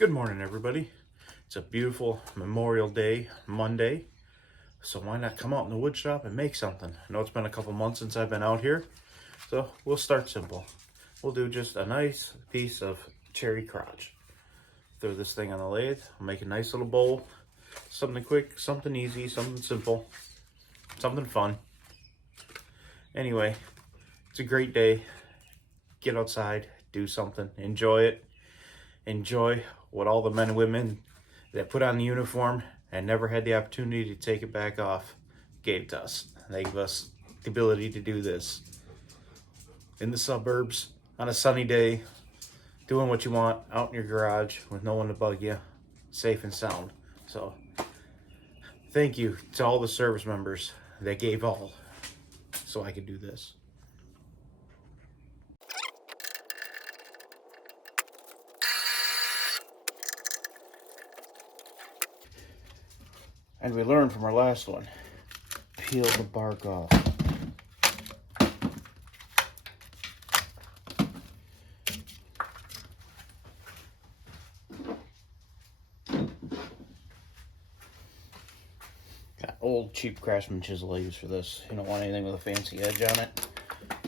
Good morning, everybody. It's a beautiful Memorial Day, Monday. So why not come out in the wood shop and make something? I know it's been a couple months since I've been out here. So we'll start simple. We'll do just a nice piece of cherry crotch. Throw this thing on the lathe. I'll make a nice little bowl. Something quick, something easy, something simple, something fun. Anyway, it's a great day. Get outside, do something, enjoy it. Enjoy what all the men and women that put on the uniform and never had the opportunity to take it back off gave to us. They gave us the ability to do this in the suburbs on a sunny day, doing what you want out in your garage with no one to bug you, safe and sound. So thank you to all the service members that gave all so I could do this. And we learned from our last one, peel the bark off. Got old cheap Craftsman chisel I use for this. You don't want anything with a fancy edge on it.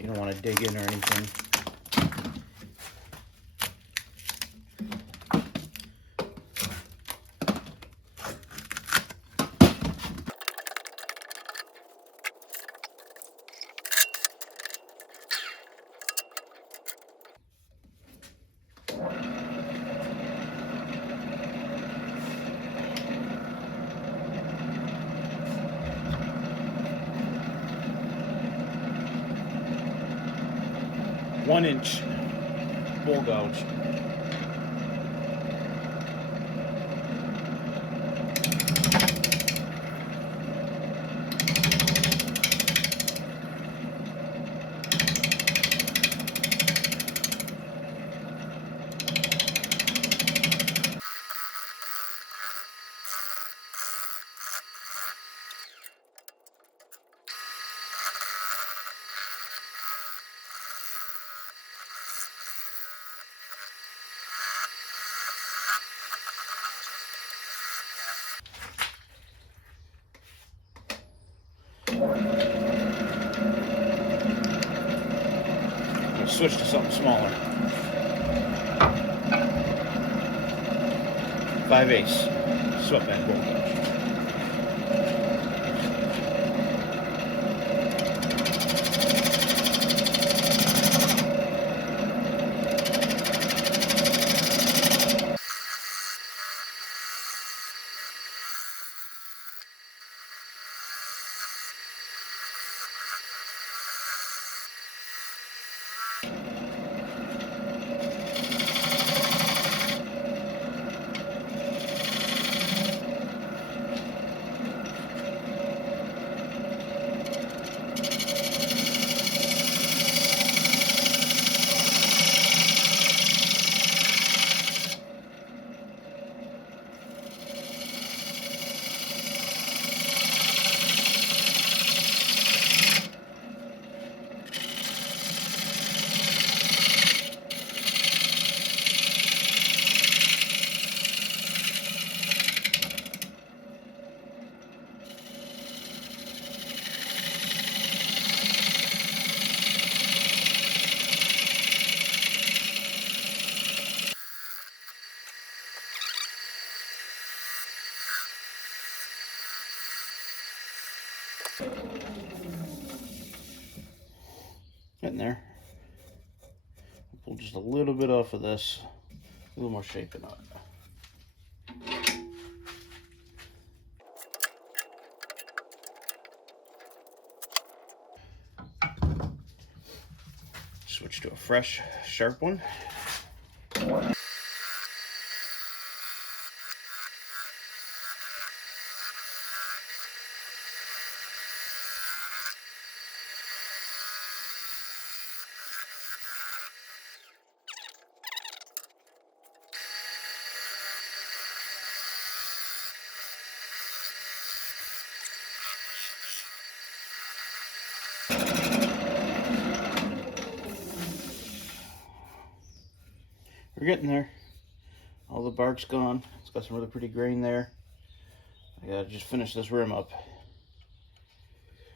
You don't want to dig in or anything. One-inch bowl gouge. We'll switch to something smaller. 5/8 sweatband bowl gouge. In there. Pull just a little bit off of this, a little more shaping on it. Switch to a fresh, sharp one. We're getting there. All the bark's gone. It's got some really pretty grain there. I gotta just finish this rim up.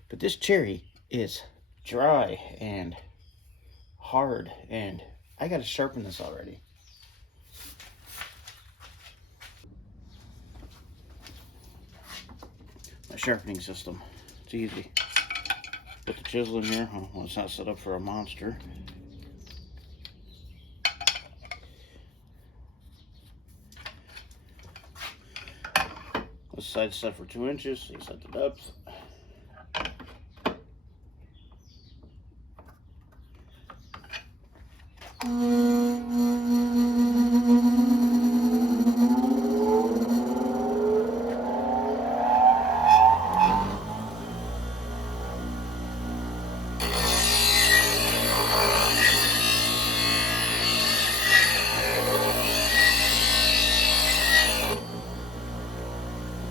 But this cherry is dry and hard, and I gotta sharpen this already. My sharpening system. It's easy. Put the chisel in here. Well, it's not set up for a monster. This side's set for 2 inches, so you set the depth.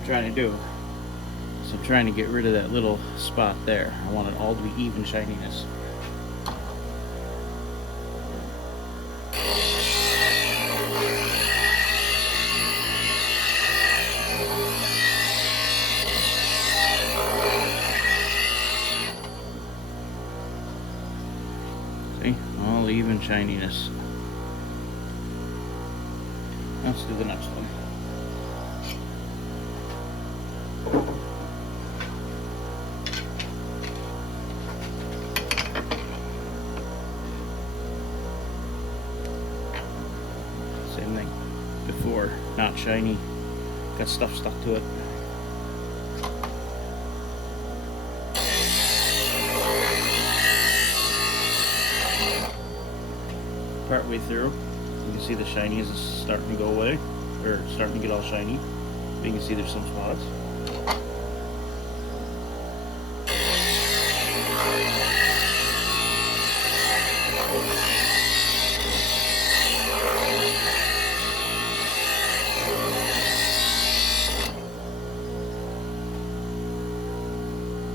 Trying to do. So I'm trying to get rid of that little spot there. I want it all to be even shininess. See? All even shininess. Let's do the next one. Same thing before, not shiny, got stuff stuck to it. Partway through, you can see the shiny is starting to go away, or starting to get all shiny. But you can see there's some spots.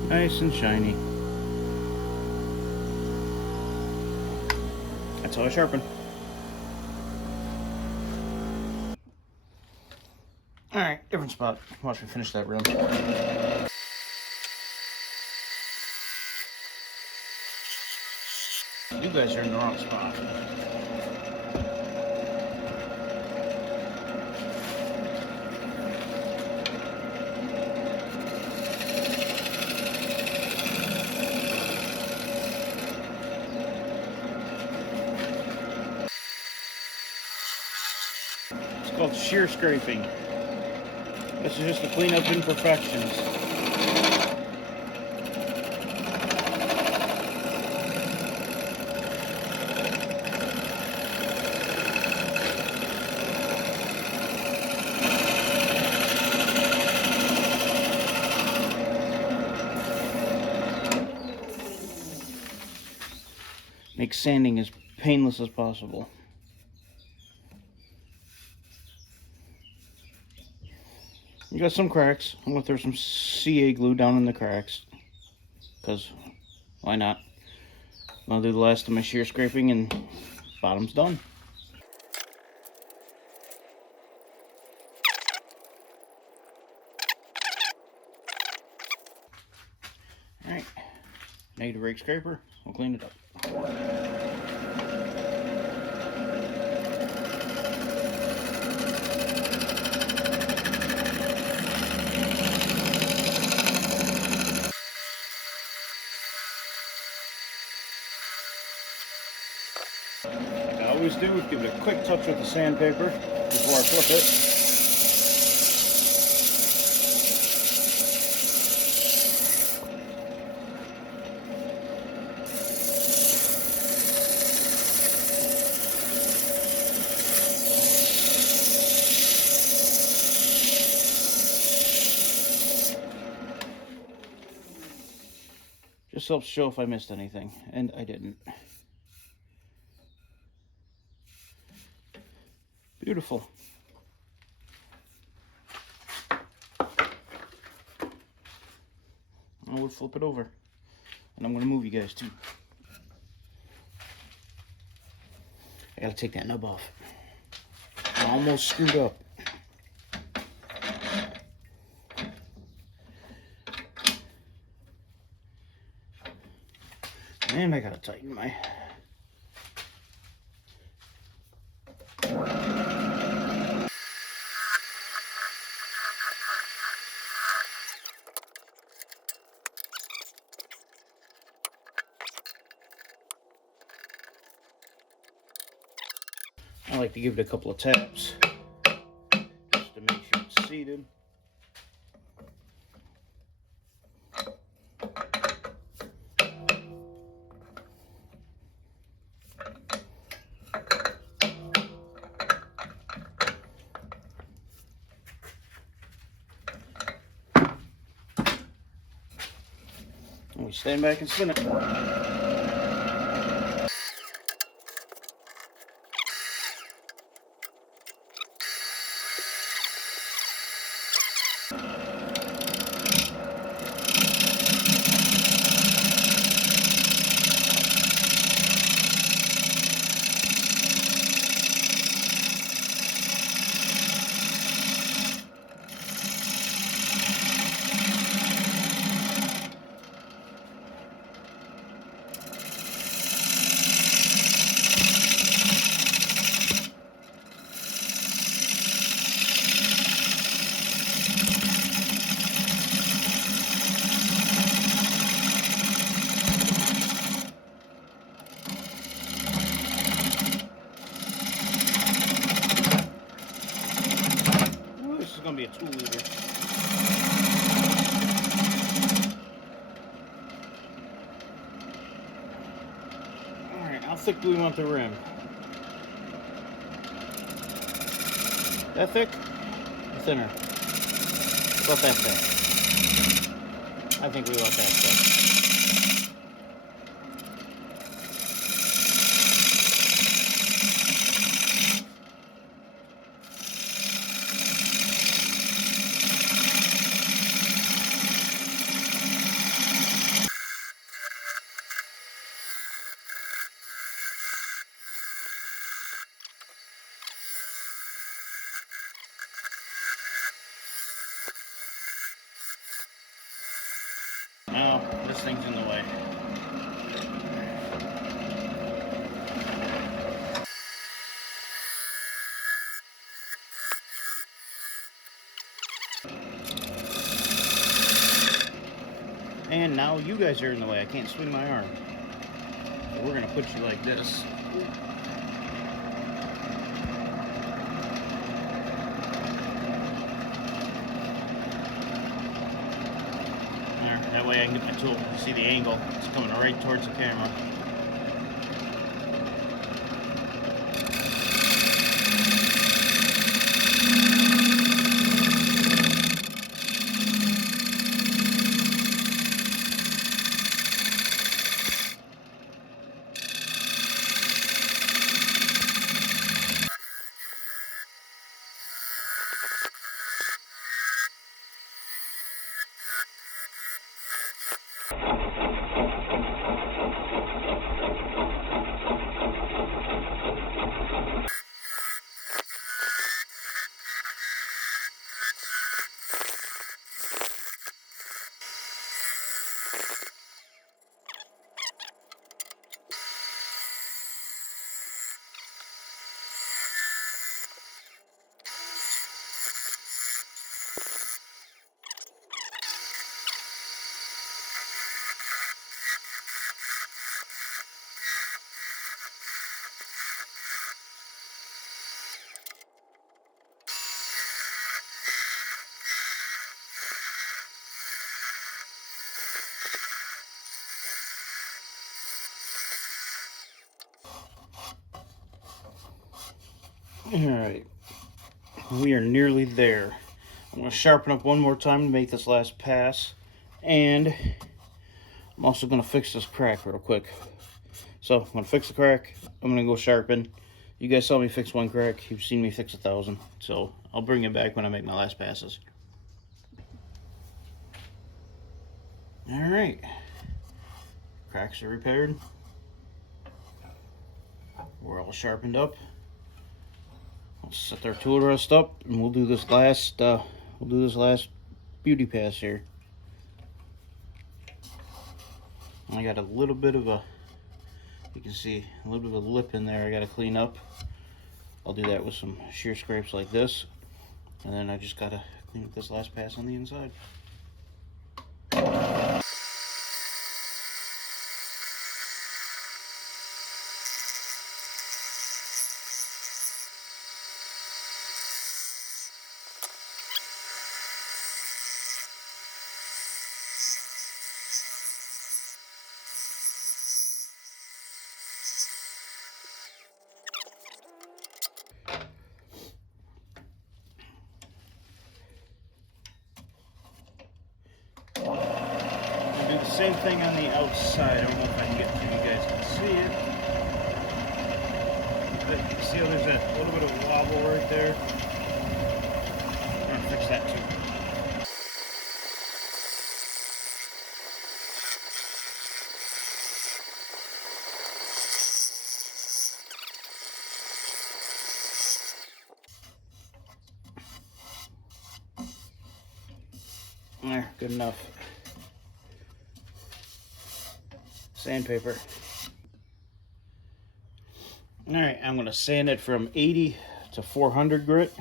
Nice and shiny. That's how I sharpen. Alright, different spot. Watch me finish that rim. You guys are in the wrong spot. It's called shear scraping. This is just to clean up imperfections. Make sanding as painless as possible. You got some cracks. I'm gonna throw some CA glue down in the cracks, because why not? I'll do the last of my shear scraping and bottom's done. Alright, now you get a rake scraper, we'll clean it up. Like I always do, give it a quick touch with the sandpaper before I flip it. Just helps show if I missed anything, and I didn't. Beautiful. I would flip it over, and I'm going to move you guys too. I gotta take that nub off. almost screwed up. And I gotta tighten my... I like to give it a couple of taps just to make sure it's seated. And we stand back and spin it. This is going to be a 2 liter. Alright, how thick do we want the rim? That thick? Or thinner? About that thick. I think we want that thick. No, this thing's in the way. And now you guys are in the way. I can't swing my arm. So we're going to put you like this. That way I can get my tool. You see the angle. It's coming right towards the camera. Alright, we are nearly there. I'm going to sharpen up one more time to make this last pass, and I'm also going to fix this crack real quick. So I'm going to fix the crack, I'm going to go sharpen. You guys saw me fix one crack, you've seen me fix 1,000, so I'll bring it back when I make my last passes. Alright, cracks are repaired, we're all sharpened up. Let's set our tool rest up, and we'll do this last beauty pass here. I got a little bit of a, you can see a little bit of a lip in there I got to clean up. I'll do that with some shear scrapes like this, and then I just got to clean up this last pass on the inside. Do the same thing on the outside. I don't know if I can get through, you guys can see it. But you see how there's that little bit of wobble right there? I'm going to fix that too. There, good enough. Sandpaper. Alright, I'm going to sand it from 80 to 400 grit.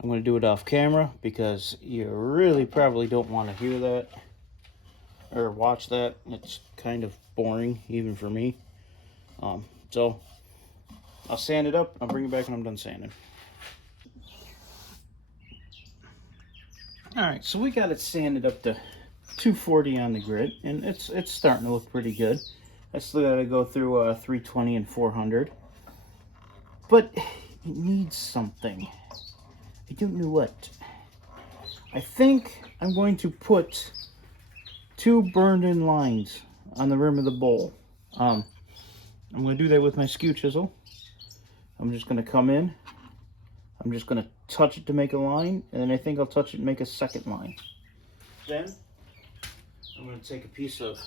I'm going to do it off camera because you really probably don't want to hear that or watch that. It's kind of boring, even for me. So I'll sand it up. I'll bring it back when I'm done sanding. Alright, so we got it sanded up to 240 on the grit, and it's starting to look pretty good. I still got to go through 320 and 400, but it needs something. I don't know what. I think I'm going to put 2 burned-in lines on the rim of the bowl. I'm going to do that with my skew chisel. I'm just going to come in. I'm just going to touch it to make a line, and then I think I'll touch it and make a second line. Then I'm going to take a piece of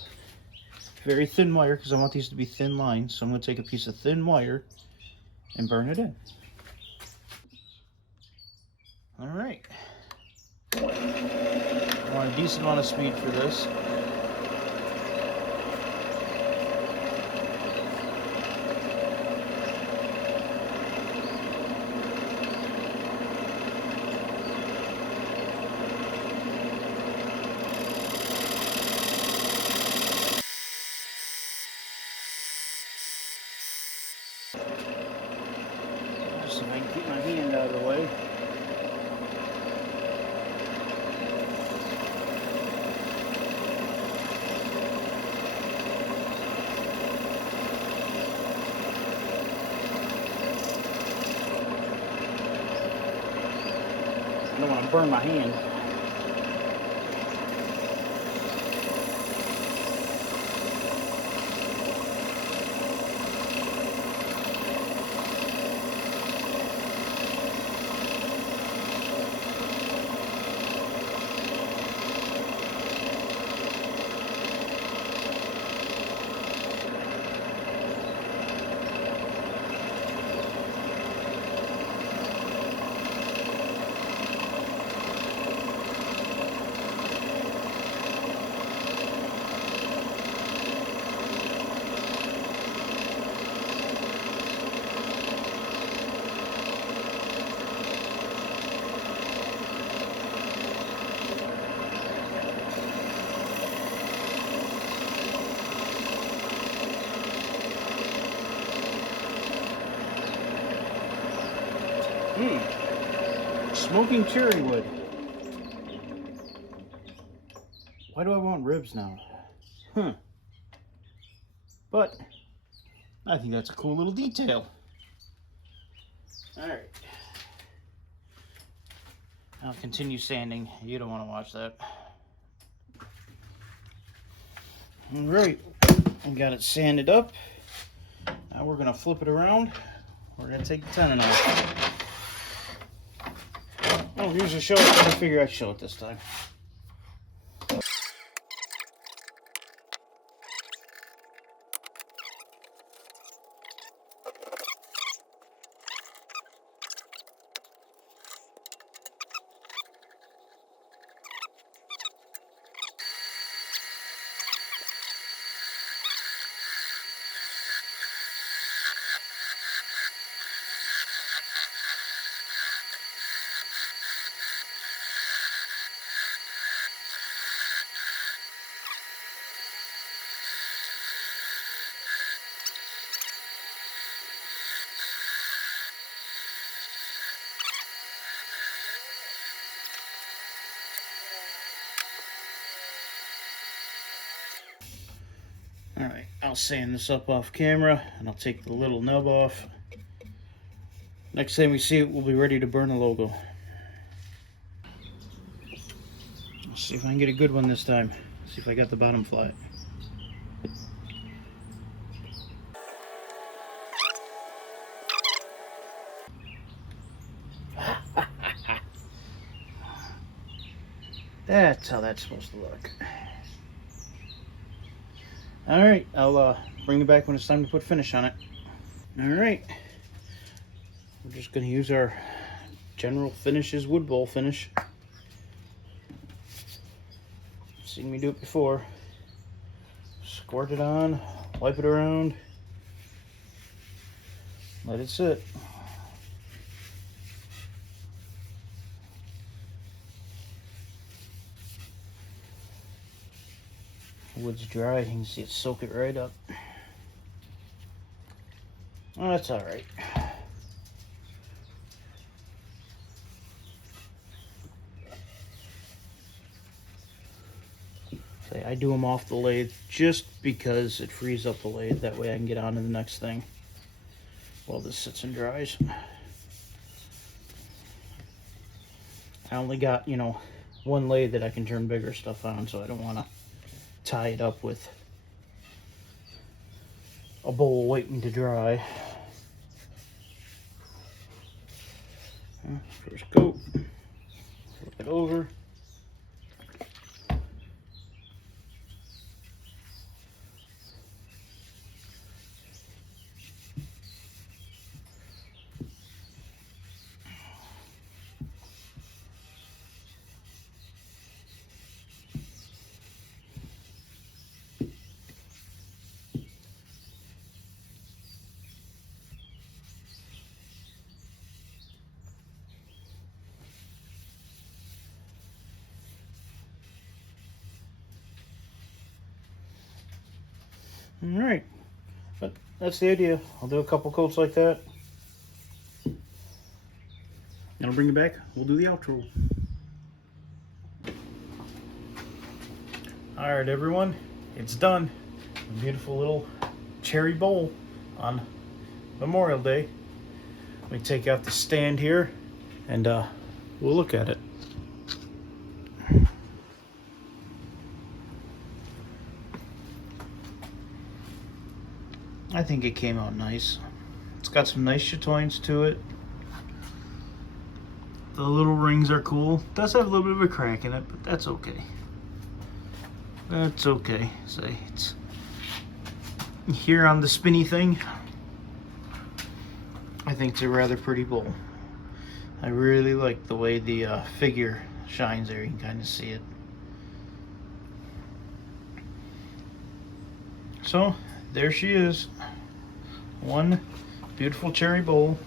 very thin wire, because I want these to be thin lines, so I'm going to take a piece of thin wire and burn it in. Alright. I want a decent amount of speed for this. Just so I can keep my hand out of the way. I don't want to burn my hand. Smoking cherry wood. Why do I want ribs now? But I think that's a cool little detail. Alright. I'll continue sanding. You don't want to watch that. Alright. I got it sanded up. Now we're going to flip it around. We're going to take the tenon off. I don't usually show it, but I figure I'd show it this time. Alright, I'll sand this up off camera and I'll take the little nub off. Next time we see it, we'll be ready to burn the logo. Let's see if I can get a good one this time. See if I got the bottom flat. That's how that's supposed to look. Alright, I'll bring it back when it's time to put finish on it. Alright, we're just going to use our General Finishes wood bowl finish. Seen me do it before. Squirt it on, wipe it around, let it sit. Wood's dry, you can see it soak it right up. Oh, that's alright. I do them off the lathe just because it frees up the lathe. That way I can get on to the next thing while this sits and dries. I only got, you know, one lathe that I can turn bigger stuff on, so I don't want to tie it up with a bowl waiting to dry. First coat, flip it over. Alright, but that's the idea. I'll do a couple coats like that. Then I'll bring it back. We'll do the outro. Alright everyone, it's done. A beautiful little cherry bowl on Memorial Day. Let me take out the stand here and we'll look at it. I think it came out nice. It's got some nice chatoins to it. The little rings are cool. It does have a little bit of a crack in it, but that's okay. That's okay. Say it's here on the spinny thing. I think it's a rather pretty bowl. I really like the way the figure shines there. You can kind of see it. So there she is. One beautiful cherry bowl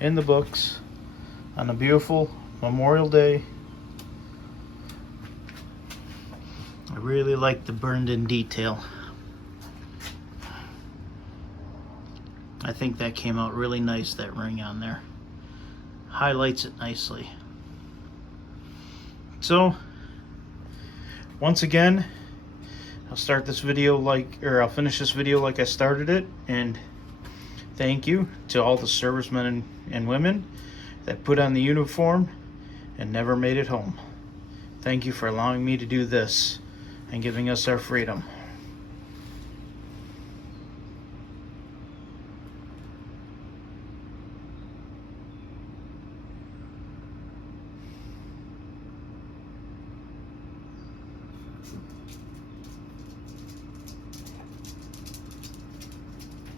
in the books on a beautiful Memorial Day. I really like the burned in detail. I think that came out really nice, that ring on there. Highlights it nicely. So, once again, I'll start this video I'll finish this video like I started it, and thank you to all the servicemen and women that put on the uniform and never made it home. Thank you for allowing me to do this and giving us our freedom.